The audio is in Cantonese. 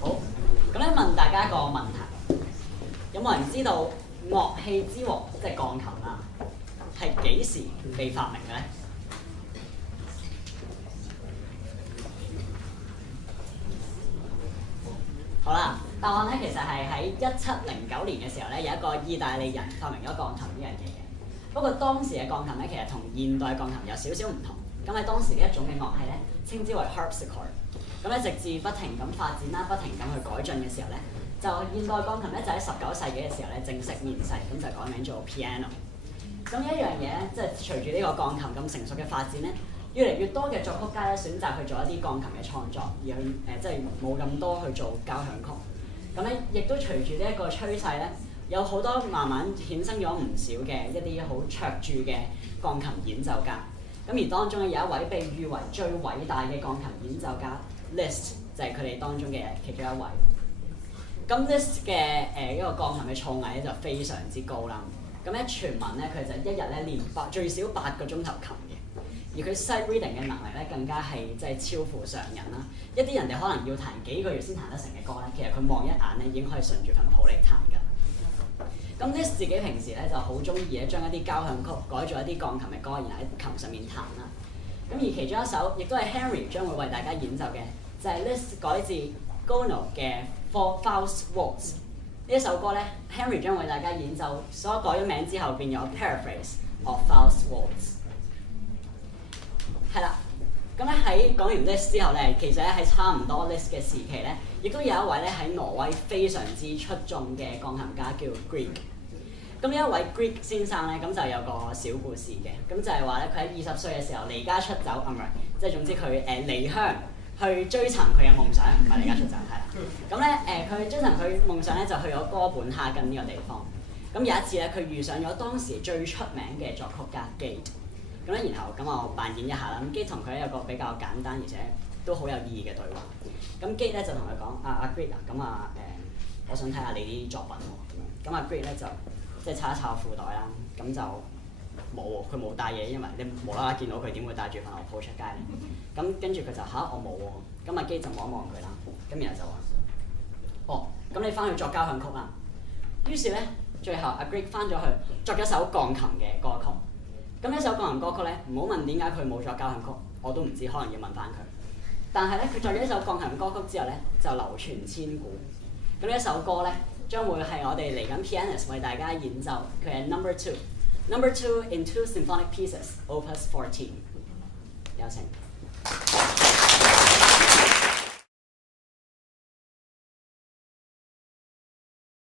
好，咁咧問大家一個問題，有冇人知道樂器之王即係鋼琴啦，係幾時被發明嘅咧？好啦，答案咧其實係喺1709年嘅時候咧，有一個意大利人發明咗鋼琴呢樣嘢嘅。不過當時嘅鋼琴咧，其實同現代鋼琴有少少唔同。咁喺當時呢一種嘅樂器咧，稱之為 harpsichord。咁咧直至不停咁發展啦，不停咁去改進嘅時候咧，就現代鋼琴咧就喺19世紀嘅時候咧正式面世，咁就改名做 piano。咁一樣嘢咧，即係隨住呢個鋼琴咁成熟嘅發展咧，越嚟越多嘅作曲家咧選擇去做一啲鋼琴嘅創作，而去即係冇咁多去做交響曲。咁咧亦都隨住呢一個趨勢咧，有好多慢慢衍生咗唔少嘅一啲好卓著嘅鋼琴演奏家。咁而當中咧有一位被譽為最偉大嘅鋼琴演奏家 Liszt 就係佢哋當中嘅其中一位。咁 Liszt 嘅一個鋼琴嘅造詣咧就非常之高啦。咁咧傳聞咧佢就一日咧練最少8個鐘頭琴嘅，而佢 sight reading 嘅能力咧更加係即係超乎常人啦。一啲人哋可能要彈幾個月先彈得成嘅歌咧，其實佢望一眼咧已經可以順住份譜嚟彈㗎。咁 Liszt 自己平時咧就好中意咧將一啲交響曲改做一啲鋼琴嘅歌，然後喺琴上面彈啦。咁而其中一首亦都係 Henry 將會為大家演奏嘅，就係 Liszt 改自 Gounod 嘅 Faust Waltz。呢一首歌咧 ，Henry 將為大家演奏，所改咗名之後變咗 Paraphrase of Faust Waltz。係啦，咁咧喺講完 Liszt 之後咧，其實咧喺差唔多 Liszt 嘅時期咧，亦都有一位咧喺挪威非常之出眾嘅鋼琴家叫 Grieg。咁呢一位 Grieg 先生咧，咁就有個小故事嘅，咁就係話咧，佢喺20歲嘅時候離家出走，唔係，即係總之佢離鄉去追尋佢嘅夢想，唔係離家出走，係啦。咁咧佢追尋佢夢想咧，就去咗哥本哈根呢個地方。咁有一次咧，佢遇上咗當時最出名嘅作曲家 Gade。咁咧，然後咁我扮演一下啦。咁 Gade 同佢有個比較簡單而且都好有意義嘅對話。咁 Gade 咧就同佢講：阿 Grieg 啊，咁我想睇下你啲作品喎。咁阿 Grieg 咧就即係抄一抄褲袋啦，咁就冇喎，佢冇帶嘢，因為你無啦啦見到佢點會帶住份樂譜出街咧？咁跟住佢就我冇喎。咁阿 Gade 就望一望佢啦，咁然後就話：哦，咁你翻去作交響曲啦。於是咧，最後阿 Grieg 翻咗去作咗首鋼琴嘅歌曲。咁呢首鋼琴歌曲咧，唔好問點解佢冇作交響曲，我都唔知，可能要問翻佢。但係咧，佢作咗一首鋼琴歌曲之後咧，就流傳千古。咁呢一首歌咧，將會係我哋嚟緊 pianist 為大家演奏，佢係 Number 2 in 2 symphonic pieces Opus 14。有請。